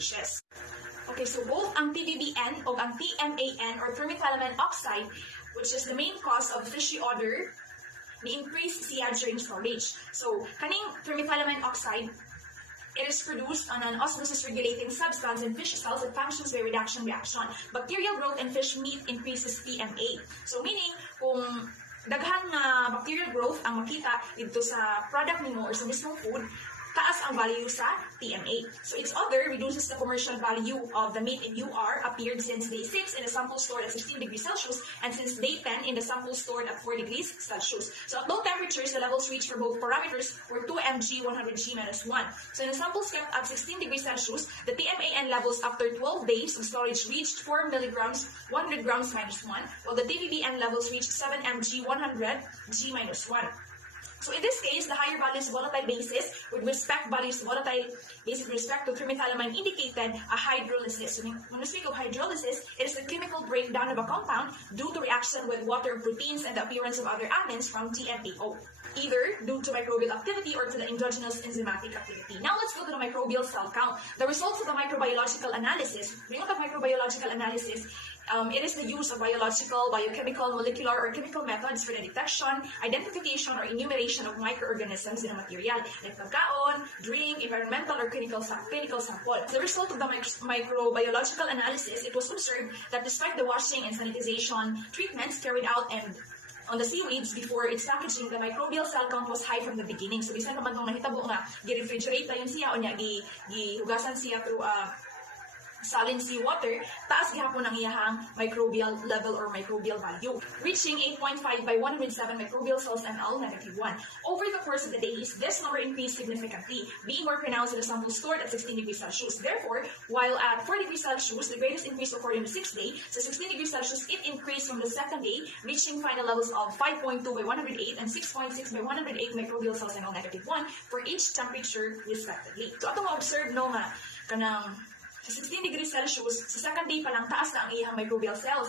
fishes. Okay, so both ang TBBN o ang TMAN or thermethylamine oxide, which is the main cause of fishy odor, ni-increase siya during storage. So, kaning thermethyllamine oxide, it is produced on an osmosis-regulating substance in fish cells that functions by reduction reaction. Bacterial growth in fish meat increases TMA. So, meaning, kung daghan na bacterial growth ang makita dito sa product nimo or sa mismong food, taas ang value sa TMA. So its odor reduces the commercial value of the meat in UR appeared since day 6 in a sample stored at 16 degrees Celsius and since day 10 in the sample stored at 4 degrees Celsius. So at low temperatures, the levels reached for both parameters were 2 mg, 100 g minus 1. So in the samples kept at 16 degrees Celsius, the TMAN levels after 12 days of storage reached 4 milligrams, 100 grams minus 1, while the TBBN levels reached 7 mg, 100 g minus 1. So in this case, the higher values of volatile bases with respect to thermethyllamine indicated a hydrolysis. So when we speak of hydrolysis, it is the chemical breakdown of a compound due to reaction with water and proteins and the appearance of other amines from TMAO, either due to microbial activity or to the endogenous enzymatic activity. Now let's go to the microbial cell count. The results of the microbiological analysis. When you look at microbiological analysis, it is the use of biological, biochemical, molecular, or chemical methods for the detection, identification, or enumeration of microorganisms in a material, like pagkaon, drink, environmental, or clinical sample. As a result of the microbiological analysis, it was observed that despite the washing and sanitization treatments carried out and on the seaweeds before its packaging, the microbial cell count was high from the beginning. So, bisan naman itong nahitabo nga, gi-refrigerate tayo siya, o niya, gihugasan siya through saline seawater, taas gihapon ang iyahang microbial level or microbial value, reaching 8.5 by 107 microbial cells ml -1. Over the course of the days, this number increased significantly, being more pronounced in the sample stored at 16 degrees Celsius. Therefore, while at 4 degrees Celsius, the greatest increase occurred in the 6th day, sa 16 degrees Celsius, it increased from the 2nd day, reaching final levels of 5.2 by 108 and 6.6 by 108 microbial cells ml -1 for each temperature respectively. So, atong ma-observe no nga, kanang sa 16 degrees Celsius, sa second day pa lang taas na ang iyang microbial cell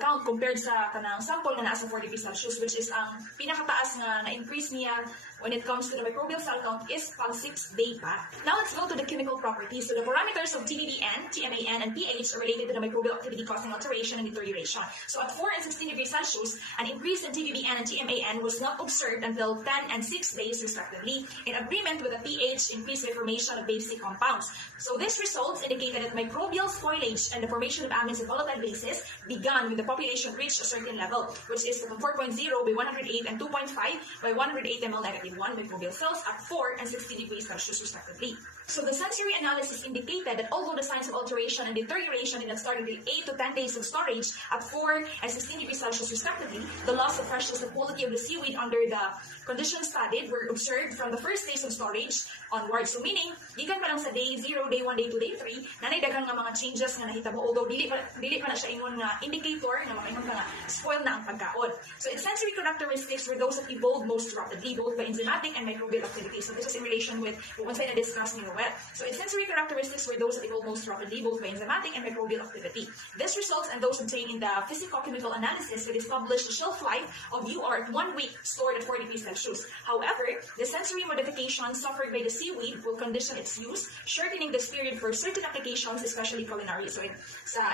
count compared sa kanang sample na nasa 4 degrees Celsius, which is ang pinakataas nga na-increase niya when it comes to the microbial cell count is pang 6th day pa. Now let's go to the chemical properties. So the parameters of TBBN, TMAN, and pH are related to the microbial activity causing alteration and deterioration. So at 4 and 16 degrees Celsius, an increase in TBBN and TMAN was not observed until 10 and 6 days respectively, in agreement with the pH increased by formation of basic compounds. So these results indicated that microbial spoilage and the formation of amines and volatile bases began when the population reached a certain level, which is from 4.0 by 108 and 2.5 by 108 ml -1 microbial cells at 4 and 60 degrees Celsius respectively. So the sensory analysis indicated that although the signs of alteration and deterioration did not start until 8 to 10 days of storage at 4 and 16 degrees Celsius respectively, the loss of freshness and quality of the seaweed under the conditions studied were observed from the first days of storage onwards. So meaning, gikan pa lang sa day 0, day 1, day 2, day 3, nanay daghang nga mga changes nga nahitabo, although dili pa na siya ingon nga indicator nga makaingon ka nga spoil na ang pagkaon. So its sensory characteristics were those that evolved most rapidly, both by enzymatic and microbial activity. So this is in relation with what once I discussed ni Noel. So its sensory characteristics were those that evolved most rapidly, both by enzymatic and microbial activity. This results and those obtained in the physicochemical analysis that established a shelf life of UR at 1 week stored at 4 degrees Celsius. However, the sensory modifications suffered by the seaweed will condition its use, shortening this period for certain applications, especially culinary. So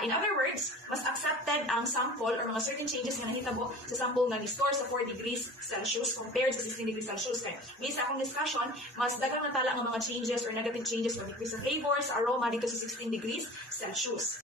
in other words, mas accepted ang sample or mga certain changes nga nahitabo sa sample nga ni-store sa 4 degrees Celsius compared sa 16 degrees Celsius. Kaya, based sa akong discussion, mas dagang natala ang mga changes or negative changes or decrease sa flavor, sa aroma dito sa 16 degrees Celsius.